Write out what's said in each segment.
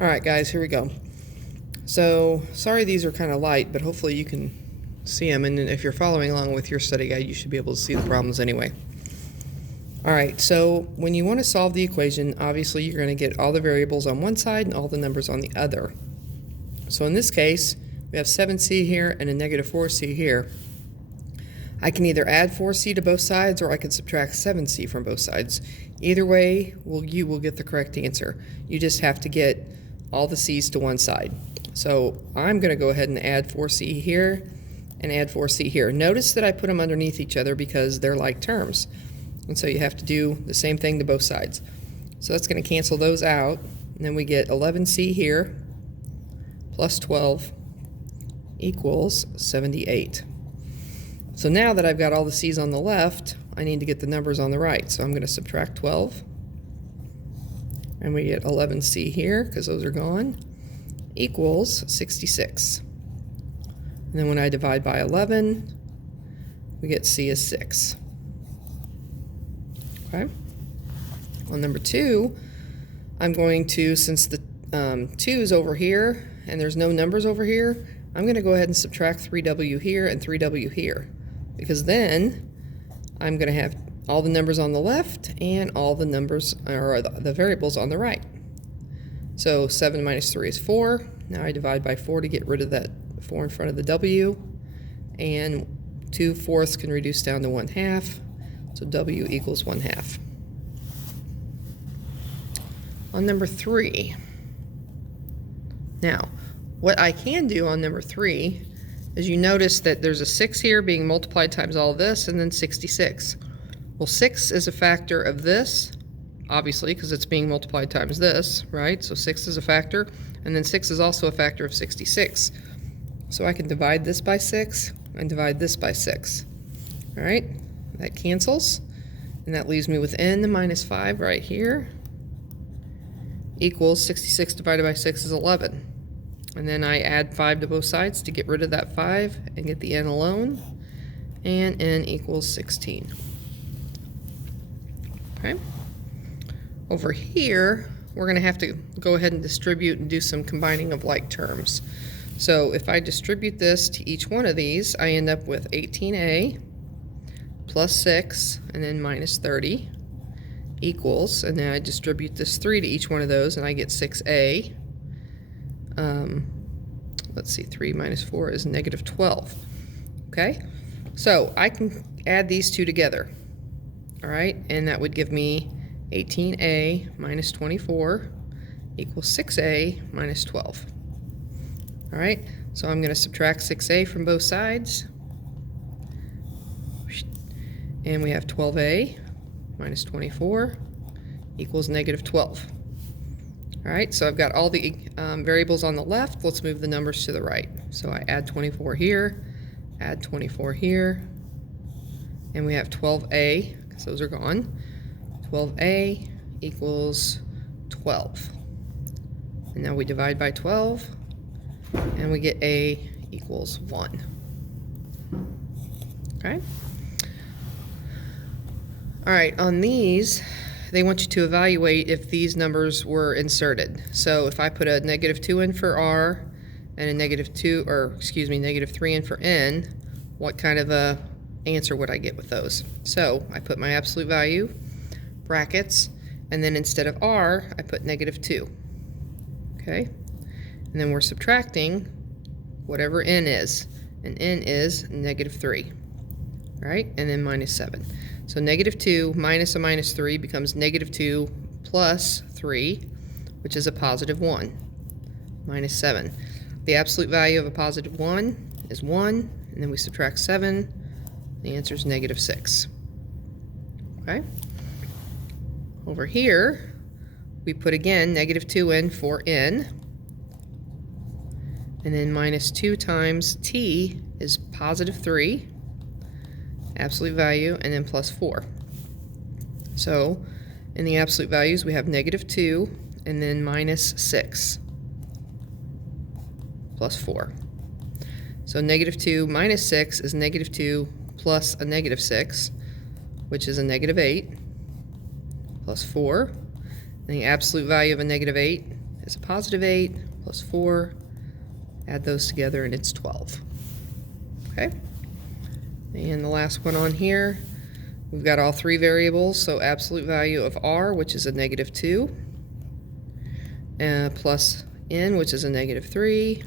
All right, guys, here we go. So, sorry these are kind of light, but hopefully you can see them. And if you're following along with your study guide, you should be able to see the problems anyway. All right, so when you want to solve the equation, obviously you're going to get all the variables on one side and all the numbers on the other. So in this case, we have 7c here and a negative 4c here. I can either add 4c to both sides or I can subtract 7c from both sides. Either way, you will get the correct answer. You just have to get all the c's to one side. So I'm going to go ahead and add 4c here and add 4c here. Notice that I put them underneath each other because they're like terms. And so you have to do the same thing to both sides. So that's going to cancel those out. And then we get 11c here plus 12 equals 78. So now that I've got all the c's on the left, I need to get the numbers on the right. So I'm going to subtract 12. And we get 11c here, because those are gone, equals 66. And then when I divide by 11, we get c is 6. Okay? On number 2, I'm going to, since the 2 is over here, and there's no numbers over here, I'm going to go ahead and subtract 3w here and 3w here. Because then I'm going to have all the numbers on the left and all the numbers, or the variables, on the right. So 7 minus 3 is 4. Now I divide by 4 to get rid of that 4 in front of the w. And 2/4 can reduce down to 1/2. So w equals 1/2. On number 3. Now, what I can do on number 3 is you notice that there's a 6 here being multiplied times all this, and then 66. Well, 6 is a factor of this, obviously, because it's being multiplied times this, right? So 6 is a factor, and then 6 is also a factor of 66. So I can divide this by 6 and divide this by 6. All right, that cancels, and that leaves me with n minus 5 right here, equals 66 divided by 6 is 11. And then I add 5 to both sides to get rid of that 5 and get the n alone, and n equals 16. Okay. Over here, we're going to have to go ahead and distribute and do some combining of like terms. So if I distribute this to each one of these, I end up with 18a plus 6 and then minus 30 equals, and then I distribute this 3 to each one of those and I get 6a. Let's see, 3 minus 4 is negative 12. Okay, so I can add these two together. All right, and that would give me 18a minus 24 equals 6a minus 12. All right, so I'm going to subtract 6a from both sides. And we have 12a minus 24 equals negative 12. All right, so I've got all the variables on the left. Let's move the numbers to the right. So I add 24 here, add 24 here, and we have 12a, because those are gone. 12a equals 12. And now we divide by 12, and we get a equals 1. Okay? All right, on these, they want you to evaluate if these numbers were inserted. So if I put a negative 2 in for r and a negative 3 in for n, what kind of a answer would I get with those? So I put my absolute value, brackets, and then instead of r, I put negative 2. Okay? And then we're subtracting whatever n is, and n is negative 3. All right? And then minus 7. So negative 2 minus a minus 3 becomes negative 2 plus 3, which is a positive 1, minus 7. The absolute value of a positive 1 is 1, and then we subtract 7. The answer is negative 6. Okay? Over here, we put again negative 2 in for n, and then minus 2 times t is positive 3. Absolute value, and then plus 4. So in the absolute values we have negative 2 and then minus 6 plus 4. So negative 2 minus 6 is negative 2 plus a negative 6, which is a negative 8, plus 4. And the absolute value of a negative 8 is a positive 8 plus 4. Add those together and it's 12. Okay? And the last one on here, we've got all three variables, so absolute value of r, which is a negative 2, plus n, which is a negative 3,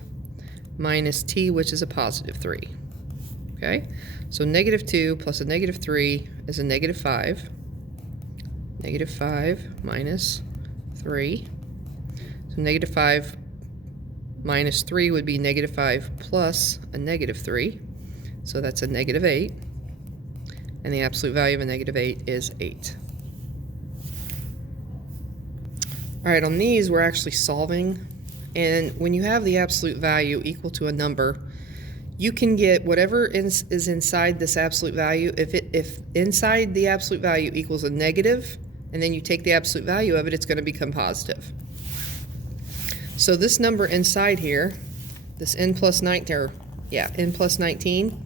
minus t, which is a positive 3. Okay? So negative 2 plus a negative 3 is a negative 5. Negative 5 minus 3. So negative 5 minus 3 would be negative 5 plus a negative 3. So that's a negative 8. And the absolute value of a negative 8 is 8. All right, on these we're actually solving. And when you have the absolute value equal to a number, you can get whatever is inside this absolute value. If inside the absolute value equals a negative, and then you take the absolute value of it, it's going to become positive. So this number inside here, this n plus 19, n plus 19,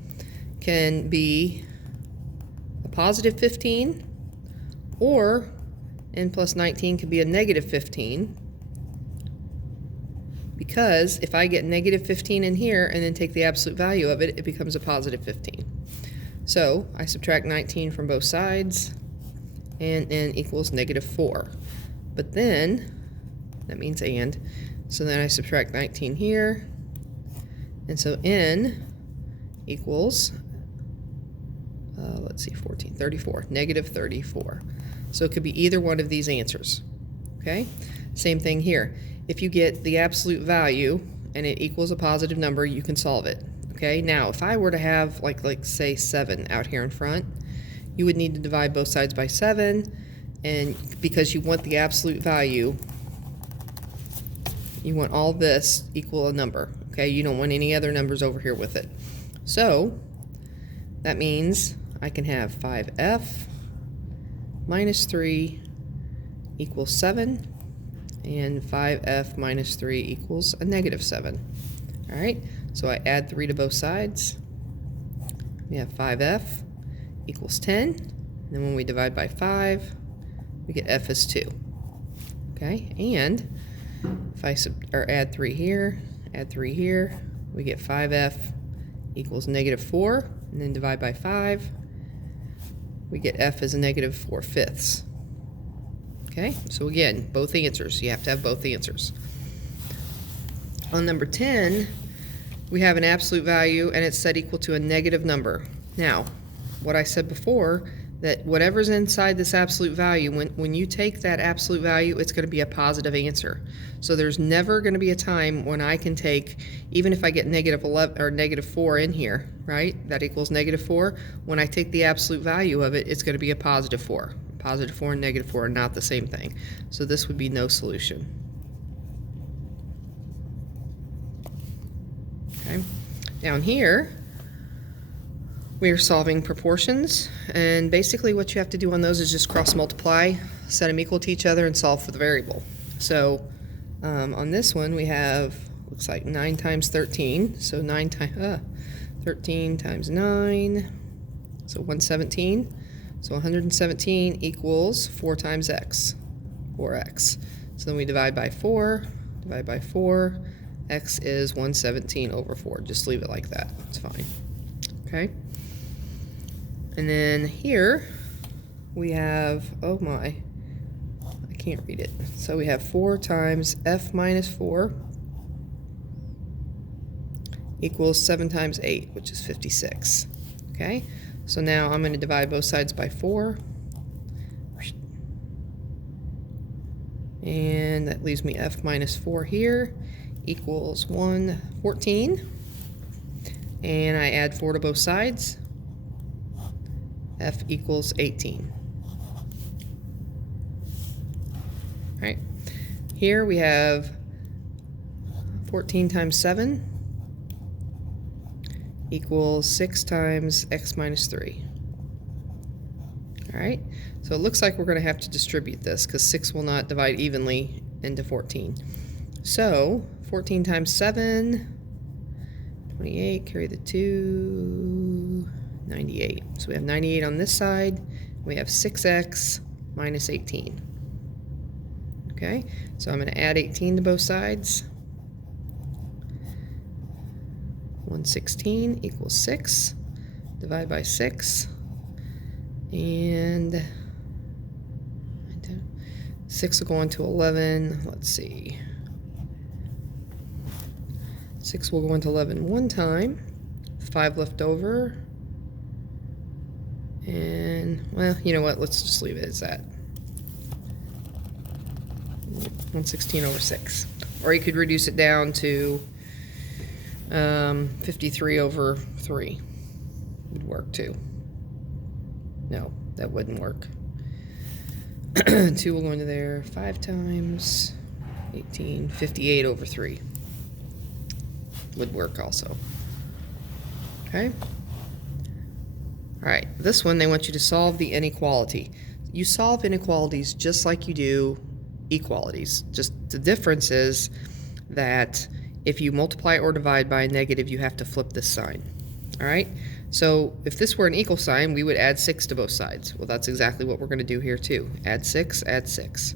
can be a positive 15, or n plus 19 can be a negative 15. Because if I get negative 15 in here and then take the absolute value of it, it becomes a positive 15. So I subtract 19 from both sides, and n equals negative 4. But then, that means and, so then I subtract 19 here, and so n equals, let's see, 14, 34, negative 34. So it could be either one of these answers, okay? Same thing here. If you get the absolute value and it equals a positive number, you can solve it. Okay, now if I were to have like say 7 out here in front, you would need to divide both sides by 7, and because you want the absolute value, you want all this equal a number. Okay, you don't want any other numbers over here with it. So that means I can have 5f minus 3 equals 7. And 5f minus 3 equals a negative 7. All right, so I add 3 to both sides. We have 5f equals 10. And then when we divide by 5, we get f is 2. Okay, and if I add 3 here, add 3 here, we get 5f equals negative 4. And then divide by 5, we get f is a negative 4/5. Okay, so again, both answers. You have to have both answers. On number 10, we have an absolute value and it's set equal to a negative number. Now, what I said before, that whatever's inside this absolute value, when you take that absolute value, it's going to be a positive answer. So there's never going to be a time when I can take, even if I get negative 11 or negative 4 in here, right? That equals negative 4. When I take the absolute value of it, it's going to be a positive 4. Positive 4 and negative 4 are not the same thing. So this would be no solution. Okay. Down here, we are solving proportions, and basically what you have to do on those is just cross multiply, set them equal to each other, and solve for the variable. So on this one we have, looks like 9 times 13, so 13 times 9, so 117. So 117 equals 4 times x, 4x. So then we divide by 4, x is 117 over 4. Just leave it like that, it's fine. Okay? And then here we have, oh my, I can't read it. So we have 4 times f minus 4 equals 7 times 8, which is 56. Okay? So now I'm going to divide both sides by 4. And that leaves me f minus 4 here equals 114. And I add 4 to both sides. F equals 18. All right. Here we have 14 times 7 equals 6 times x minus 3. All right, so it looks like we're going to have to distribute this because 6 will not divide evenly into 14. So 14 times 7, 28, carry the 2, 98. So we have 98 on this side. We have 6x minus 18. Okay, so I'm going to add 18 to both sides. 116 equals 6. Divide by 6. And 6 will go into 11. Let's see. 6 will go into 11 one time. 5 left over. And, well, you know what? Let's just leave it as that. 116 over 6. Or you could reduce it down to 53 over 3. Would work too. No, that wouldn't work. 2 will go into there 5 times. 18, 58 over 3. Would work also. Okay? Alright, this one they want you to solve the inequality. You solve inequalities just like you do equalities. Just the difference is that if you multiply or divide by a negative, you have to flip this sign. Alright? So if this were an equal sign, we would add 6 to both sides. Well, that's exactly what we're going to do here too. Add 6, add 6.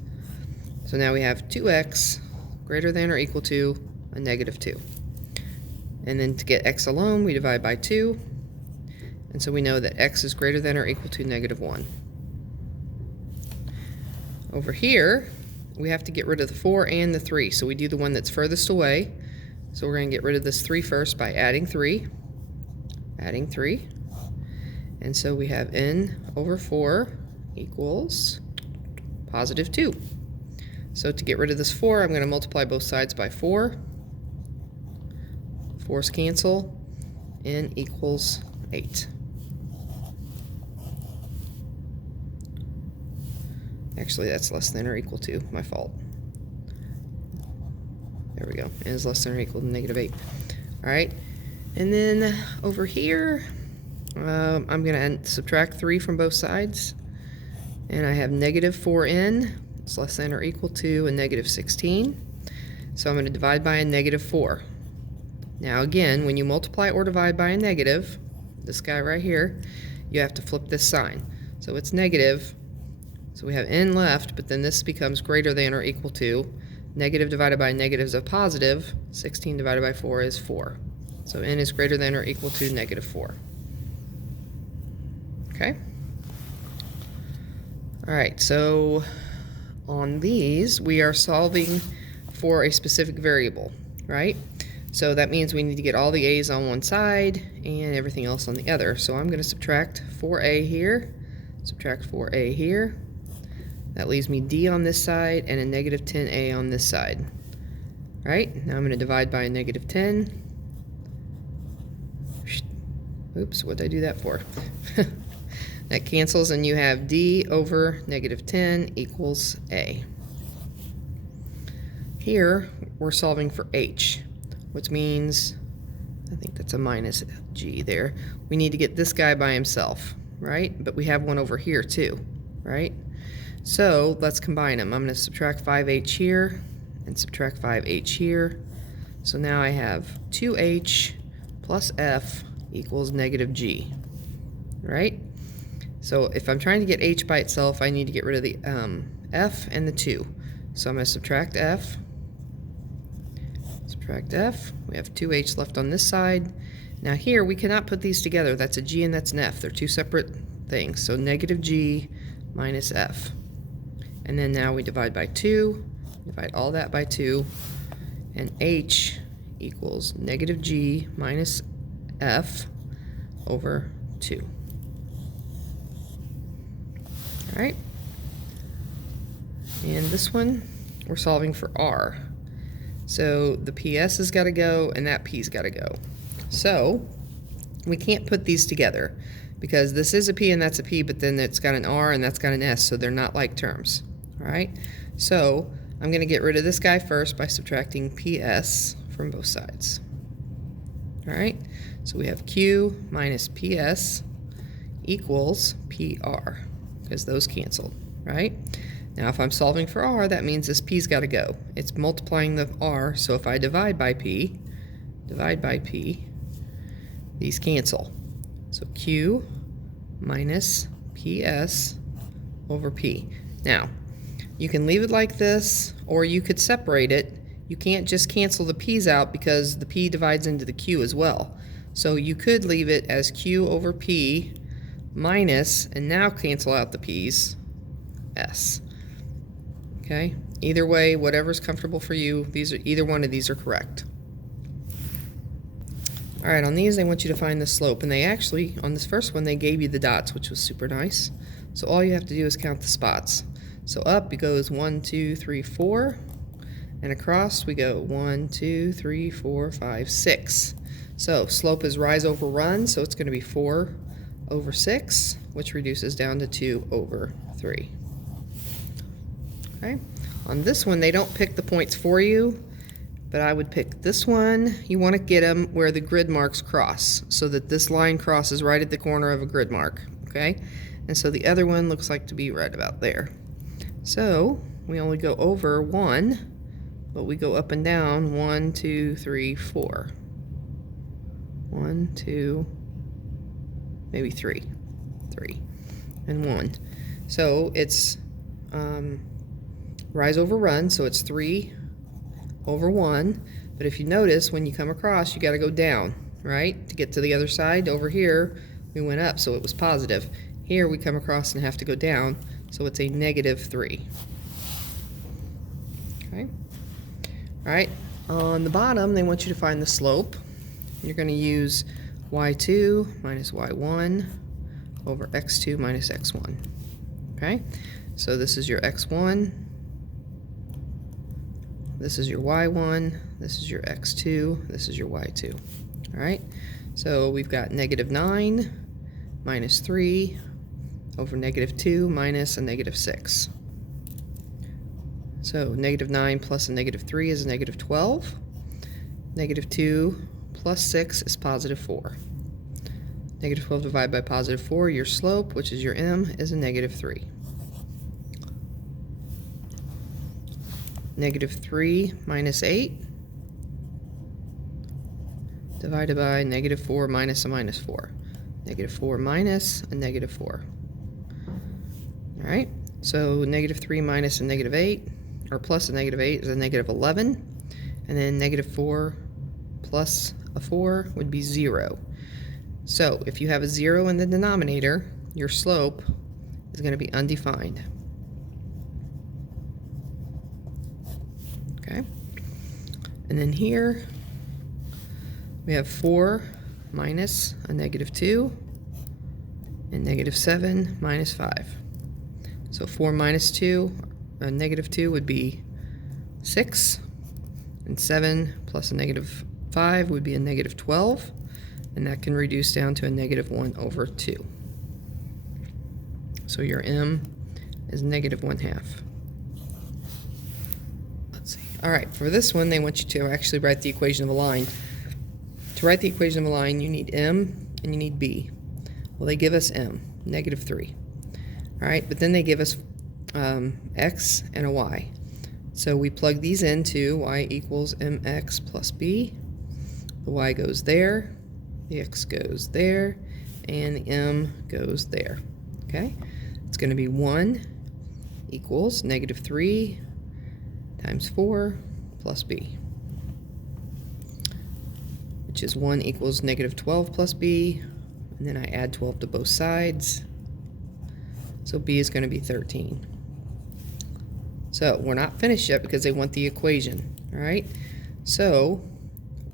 So now we have 2x greater than or equal to a negative 2. And then to get x alone, we divide by 2. And so we know that x is greater than or equal to negative 1. Over here, we have to get rid of the 4 and the 3. So we do the one that's furthest away. So we're going to get rid of this 3 first by adding 3. Adding 3. And so we have n over 4 equals positive 2. So to get rid of this 4, I'm going to multiply both sides by 4. 4's cancel. N equals 8. Actually, that's less than or equal to. My fault. There we go. N is less than or equal to negative 8. Alright. And then over here, I'm going to subtract 3 from both sides. And I have negative 4n. It's less than or equal to a negative 16. So I'm going to divide by a negative 4. Now again, when you multiply or divide by a negative, this guy right here, you have to flip this sign. So it's negative. So we have n left, but then this becomes greater than or equal to. Negative divided by negative is a positive. 16 divided by 4 is 4. So n is greater than or equal to negative 4. Okay? Alright, so on these, we are solving for a specific variable, right? So that means we need to get all the a's on one side and everything else on the other. So I'm going to subtract 4a here, subtract 4a here. That leaves me d on this side and a negative 10a on this side. Right? Now I'm going to divide by a negative 10. Oops, what did I do that for? That cancels, and you have d over negative 10 equals a. Here, we're solving for h, which means, I think that's a minus g there. We need to get this guy by himself, right? But we have one over here too, right? So let's combine them. I'm going to subtract 5h here and subtract 5h here. So now I have 2h plus f equals negative g, right? So if I'm trying to get h by itself, I need to get rid of the f and the 2. So I'm going to subtract f. Subtract f. We have 2h left on this side. Now here, we cannot put these together. That's a g and that's an f. They're two separate things. So negative g minus f. And then now we divide by 2. Divide all that by 2. And h equals negative g minus f over 2. Alright. And this one, we're solving for r. So the PS has got to go and that P's got to go. So we can't put these together because this is a P and that's a P, but then it's got an R and that's got an S, so they're not like terms. Alright, so I'm going to get rid of this guy first by subtracting PS from both sides. Alright, so we have Q minus PS equals PR, because those canceled, right? Now if I'm solving for R, that means this P's got to go. It's multiplying the R, so if I divide by P, these cancel. So Q minus PS over P. Now, You can leave it like this, or you could separate it. You can't just cancel the p's out because the p divides into the q as well. So you could leave it as q over p minus, and now cancel out the p's, s. Okay? Either way, whatever's comfortable for you, either one of these are correct. All right, on these, they want you to find the slope, and they actually, on this first one, they gave you the dots, which was super nice. So all you have to do is count the spots. So up it goes 1, 2, 3, 4, and across we go 1, 2, 3, 4, 5, 6. So slope is rise over run, so it's going to be 4 over 6, which reduces down to 2 over 3. Okay. On this one, they don't pick the points for you, but I would pick this one. You want to get them where the grid marks cross, so that this line crosses right at the corner of a grid mark, okay? And so the other one looks like to be right about there. So we only go over 1, but we go up and down 1, 2, 3, 4. 1, 2, maybe 3, and 1. So it's rise over run, so it's 3 over 1, but if you notice, when you come across, you got to go down, right? To get to the other side. Over here, we went up, so it was positive. Here, we come across and have to go down, so it's a -3. Okay? All right, on the bottom, they want you to find the slope. You're going to use y2 minus y1 over x2 minus x1. Okay? So this is your x1. This is your y1, this is your x2, this is your y2. All right, so we've got -9 minus 3 over -2 minus a -6. So -9 plus a -3 is a -12. -2 plus 6 is +4. -12 divided by +4, your slope, which is your m, is a -3. -3 minus 8 divided by -4 minus a -4. -4 minus a -4. All right, so -3 minus a -8, or plus a -8 is a -11, and then -4 plus a 4 would be 0. So if you have a 0 in the denominator, your slope is going to be undefined. Okay, and then here we have 4 minus a -2 and -7 minus 5. So 4 minus 2, a -2 would be 6, and 7 plus a -5 would be a -12, and that can reduce down to a -1 over 2. So your m is -1/2. All right, for this one, they want you to actually write the equation of a line. To write the equation of a line, you need m and you need b. Well, they give us m, -3. All right, but then they give us x and a y. So we plug these into y equals mx plus b. The y goes there, the x goes there, and the m goes there. Okay, it's going to be 1 equals -3 times 4 plus b, which is 1 equals -12 plus b, and then I add 12 to both sides, so b is going to be 13. So we're not finished yet because they want the equation. All right, so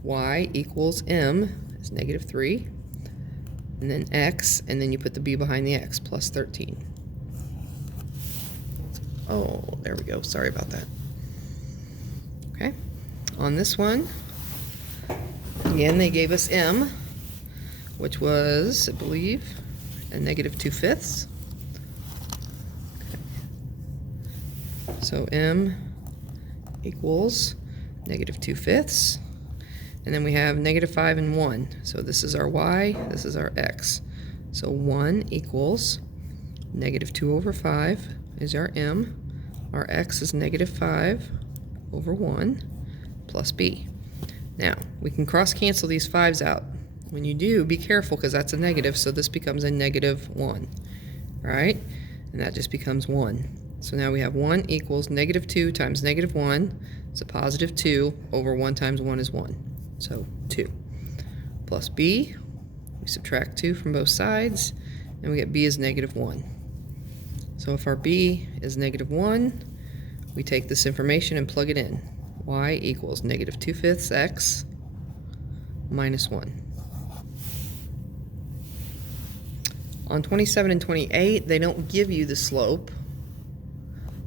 y equals m is -3, and then x, and then you put the b behind the x, plus 13. Oh, there we go, sorry about that. Okay, on this one, again, they gave us m, which was, I believe, a -2/5. Okay. So m equals -2/5. And then we have -5 and 1. So this is our y, this is our x. So 1 equals -2/5 is our m. Our x is -5 over 1 plus b. Now, we can cross-cancel these 5's out. When you do, be careful because that's a negative, so this becomes a -1, right? And that just becomes 1. So now we have 1 equals negative 2 times negative 1. It's a positive 2 over 1 times 1 is 1. So 2. Plus b, we subtract 2 from both sides, and we get b is negative 1. So if our b is negative 1, we take this information and plug it in. Y equals negative 2/5 x minus 1. On 27 and 28, they don't give you the slope.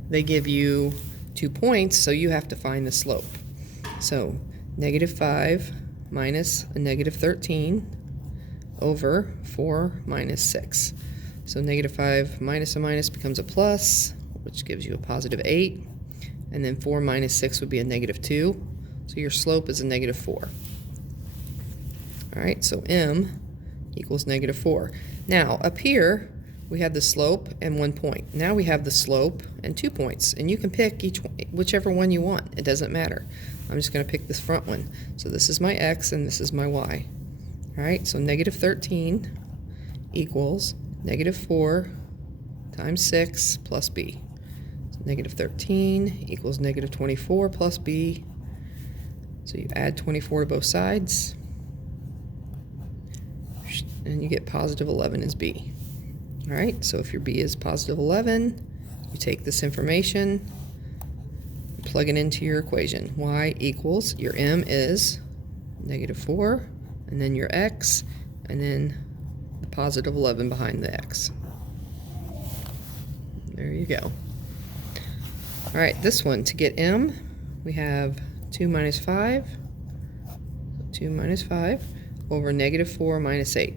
They give you 2 points, so you have to find the slope. So negative 5 minus a negative 13 over 4 minus 6. So negative 5 minus a minus becomes a plus, which gives you a positive 8. And then 4 minus 6 would be a negative 2. So your slope is a negative 4. All right, so m equals negative 4. Now, up here, we had the slope and 1 point. Now we have the slope and 2 points. And you can pick whichever one you want. It doesn't matter. I'm just going to pick this front one. So this is my x and this is my y. All right, so negative 13 equals negative 4 times 6 plus b. So negative 13 equals negative 24 plus b. So you add 24 to both sides, and you get positive 11 is b. All right, so if your b is positive 11, you take this information, plug it into your equation. Y equals, your m is negative 4, and then your x, and then the positive 11 behind the x. There you go. All right, this one, to get m, we have 2 minus 5, 2 minus 5 over negative 4 minus 8.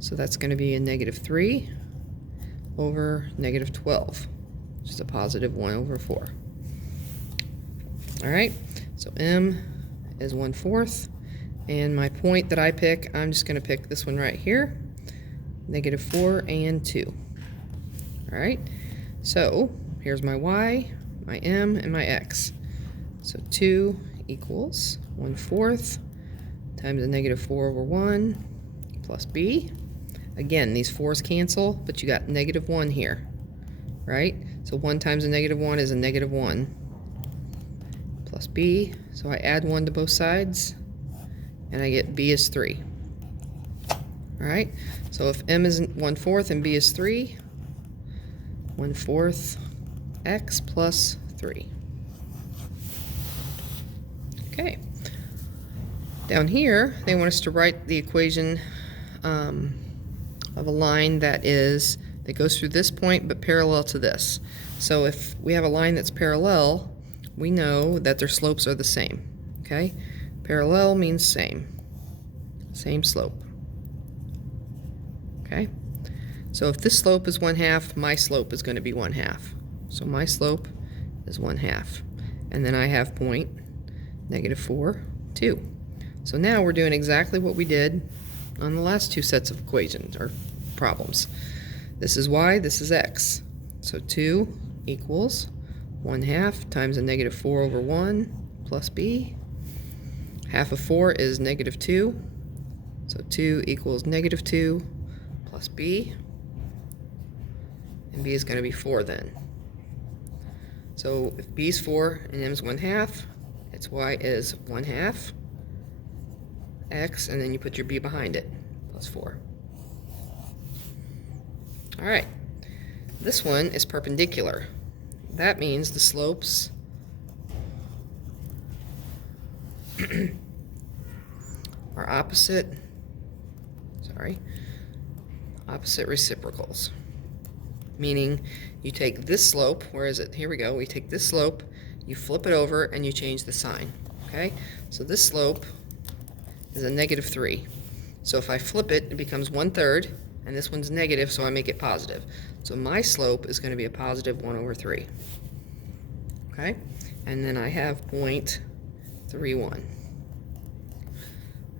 So that's going to be a negative 3 over negative 12, which is a positive 1 over 4. All right, so m is 1/4, and my point that I pick, I'm just going to pick this one right here, negative 4 and 2. All right, so here's my y, my m, and my x. So 2 equals 1/4 times a negative 4 over 1 plus b. Again, these 4's cancel, but you got negative 1 here, right? So 1 times a negative 1 is a negative 1 plus b. So I add 1 to both sides, and I get b is 3. All right, so if m is 1/4 and b is 3, 1/4 x plus 3. Okay. Down here, they want us to write the equation of a line that goes through this point but parallel to this. So if we have a line that's parallel, we know that their slopes are the same. Okay? Parallel means same slope. Okay? So if this slope is 1/2, my slope is going to be 1/2. So my slope is 1/2. And then I have point negative 4, 2. So now we're doing exactly what we did on the last 2 sets of equations or problems. This is y, this is x. So 2 equals 1/2 times a negative 4 over 1 plus b. Half of 4 is negative 2. So 2 equals negative 2 plus b. And b is going to be 4 then. So if b is 4 and m is 1/2, its y is 1/2 x, and then you put your b behind it, plus 4. All right, this one is perpendicular. That means the slopes are opposite reciprocals. Meaning you take this slope, where is it? Here we go. We take this slope, you flip it over, and you change the sign. Okay? So this slope is a negative 3. So if I flip it, it becomes 1/3, and this one's negative, so I make it positive. So my slope is going to be a positive 1 over 3. Okay? And then I have point 31.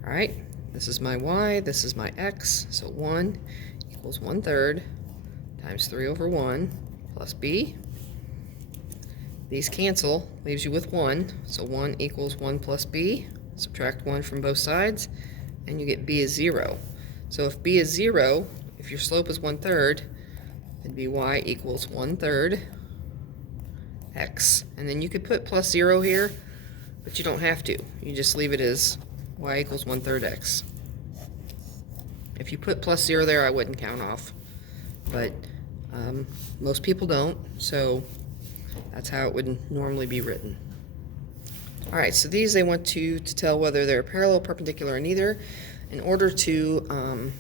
All right? This is my y, this is my x. So 1 equals 1/3 times 3 over 1 plus b. These cancel, leaves you with 1. So 1 equals 1 plus b. Subtract 1 from both sides, and you get b is 0. So if b is 0, if your slope is 1/3, it'd be y equals 1/3 x. And then you could put plus 0 here, but you don't have to. You just leave it as y equals 1/3 x. If you put plus 0 there, I wouldn't count off. But most people don't, so that's how it would normally be written. All right, so these they want to tell whether they're parallel, perpendicular, or neither. In order to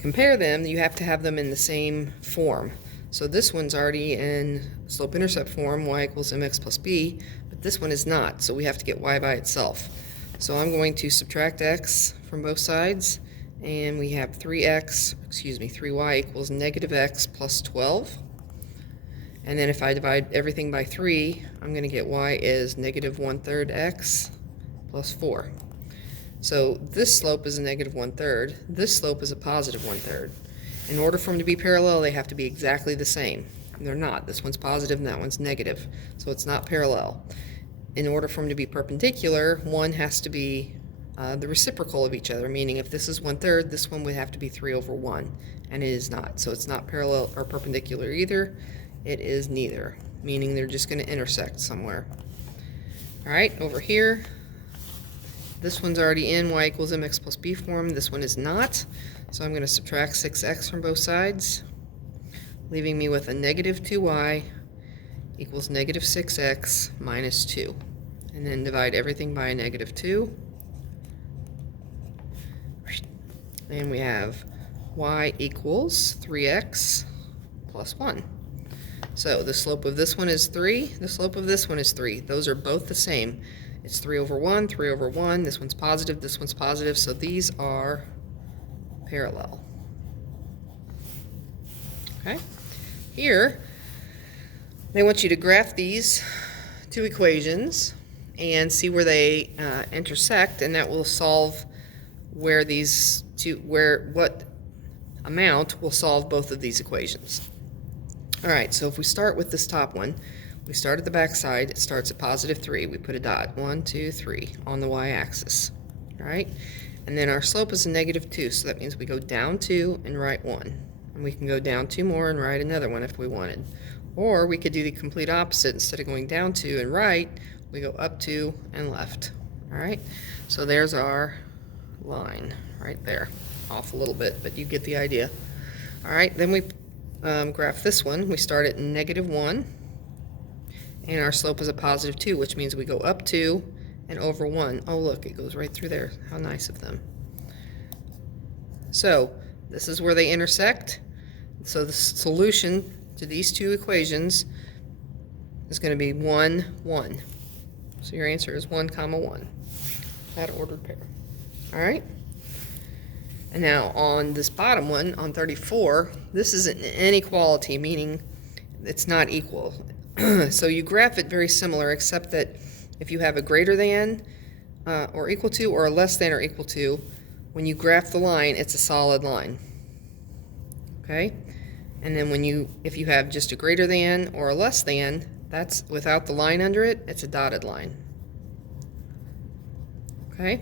compare them, you have to have them in the same form. So this one's already in slope-intercept form, y equals mx plus b, but this one is not, so we have to get y by itself. So I'm going to subtract x from both sides, and we have 3y equals negative x plus 12. And then if I divide everything by 3, I'm going to get y is negative 1/3 x plus 4. So this slope is a negative 1/3. This slope is a positive 1/3. In order for them to be parallel, they have to be exactly the same. They're not. This one's positive and that one's negative, so it's not parallel. In order for them to be perpendicular, one has to be the reciprocal of each other, meaning if this is 1/3, this one would have to be 3/1, and it is not. So it's not parallel or perpendicular either. It is neither, meaning they're just going to intersect somewhere. All right, over here, this one's already in y equals mx plus b form. This one is not, so I'm going to subtract 6x from both sides, leaving me with a negative 2y equals negative 6x minus 2. And then divide everything by a negative 2. And we have y equals 3x plus 1. So the slope of this one is 3, the slope of this one is 3. Those are both the same. It's 3/1, 3/1. This one's positive, so these are parallel. Okay? Here, they want you to graph these two equations and see where they intersect, and that will solve where these two, what amount will solve both of these equations. All right, so if we start with this top one, we start at the back side. It starts at positive 3. We put a dot, 1, 2, 3, on the y-axis. All right, and then our slope is a negative 2, so that means we go down 2 and right 1. And we can go down 2 more and right another one if we wanted. Or we could do the complete opposite. Instead of going down 2 and right, we go up 2 and left. All right, so there's our line right there. Off a little bit, but you get the idea. All right, then we graph this one. We start at negative 1, and our slope is a positive 2, which means we go up 2 and over 1. Oh, look, it goes right through there. How nice of them. So this is where they intersect. So the solution to these two equations is going to be 1, 1. So your answer is 1, 1. That ordered pair. All right. And now on this bottom one, on 34, this is an inequality, meaning it's not equal. So you graph it very similar, except that if you have a greater than or equal to, or a less than or equal to, when you graph the line, it's a solid line. Okay? And then if you have just a greater than or a less than, that's without the line under it, it's a dotted line. Okay?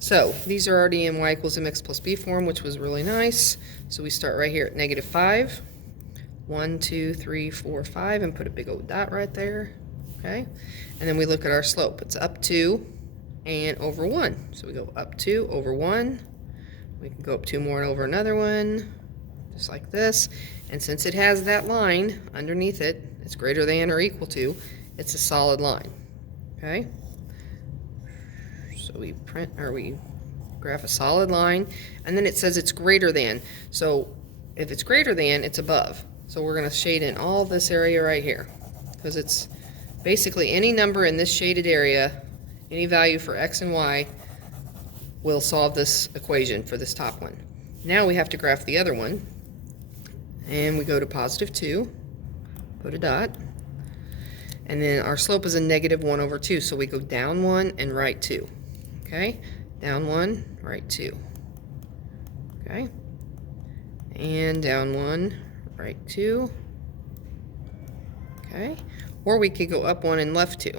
So these are already in y equals mx plus b form, which was really nice. So we start right here at negative 5. 1, 2, 3, 4, 5, and put a big old dot right there. Okay? And then we look at our slope. It's up 2 and over 1. So we go up 2 over 1. We can go up 2 more and over another one, just like this. And since it has that line underneath it, it's greater than or equal to, it's a solid line. Okay? So we graph a solid line, and then it says it's greater than. So if it's greater than, it's above. So we're going to shade in all this area right here, because it's basically any number in this shaded area, any value for x and y will solve this equation for this top one. Now we have to graph the other one, and we go to positive 2, put a dot, and then our slope is a negative 1 over 2, so we go down 1 and right 2. Okay, down 1, right 2. Okay, and down 1, right 2. Okay, or we could go up 1 and left 2.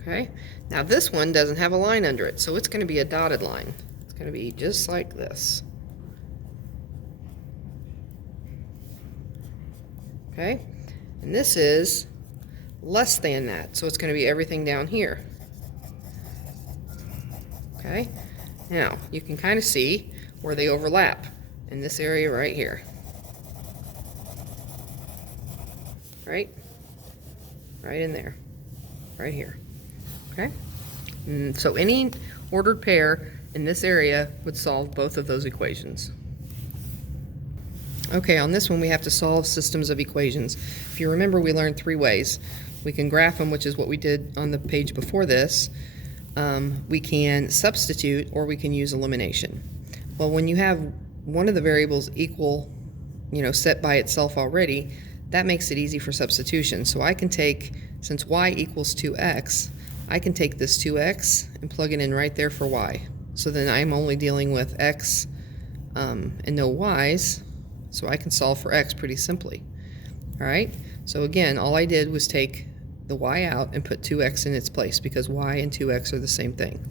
Okay, now this one doesn't have a line under it, so it's going to be a dotted line. It's going to be just like this. okay? And this is less than that, so it's going to be everything down here. Okay, now you can kind of see where they overlap in this area right here. Right in there, right here. Okay, and so any ordered pair in this area would solve both of those equations. Okay, on this one we have to solve systems of equations. If you remember, we learned 3 ways. We can graph them, which is what we did on the page before this. We can substitute, or we can use elimination. Well, when you have one of the variables equal, set by itself already, that makes it easy for substitution. So I can take, since y equals 2x, I can take this 2x and plug it in right there for y. So then I'm only dealing with x and no y's, so I can solve for x pretty simply. All right, so again, all I did was take the y out and put 2x in its place, because y and 2x are the same thing.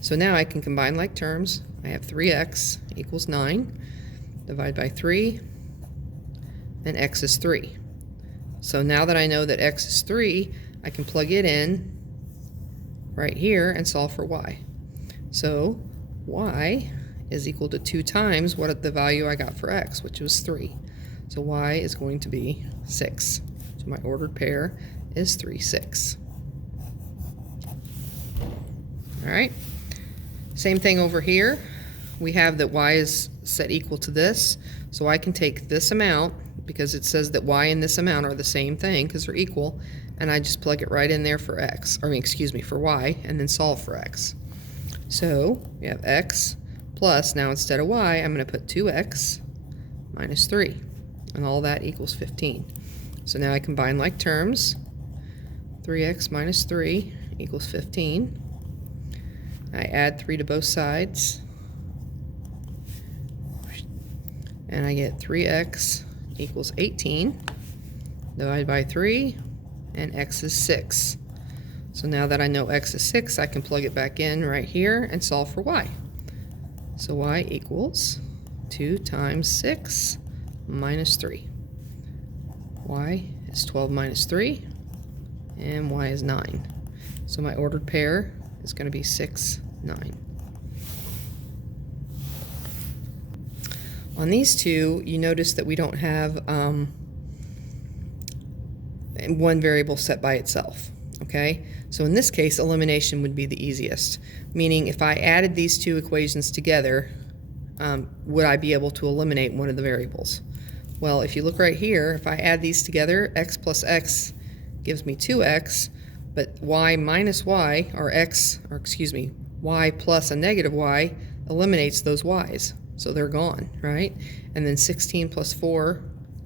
So now I can combine like terms. I have 3x equals 9, divide by 3, and x is 3. So now that I know that x is 3, I can plug it in right here and solve for y. So y is equal to 2 times what the value I got for x, which was 3. So y is going to be 6. So my ordered pair is 3, 6. All right. Same thing over here. We have that y is set equal to this, so I can take this amount, because it says that y and this amount are the same thing because they're equal, and I just plug it right in there for x, for y, and then solve for x. So we have x plus, now instead of y, I'm going to put 2x minus 3, and all that equals 15. So now I combine like terms. 3x minus 3 equals 15. I add 3 to both sides, and I get 3x equals 18. Divide by 3, and x is 6. So now that I know x is 6, I can plug it back in right here and solve for y. So y equals 2 times 6 minus 3. Y is 12 minus 3, and y is 9. So my ordered pair is going to be 6, 9. On these two, you notice that we don't have one variable set by itself. Okay, so in this case, elimination would be the easiest, meaning if I added these two equations together, would I be able to eliminate one of the variables? Well, if you look right here, if I add these together, x plus x gives me 2x, but y minus y, y plus a negative y eliminates those y's, so they're gone, right? And then 16 plus 4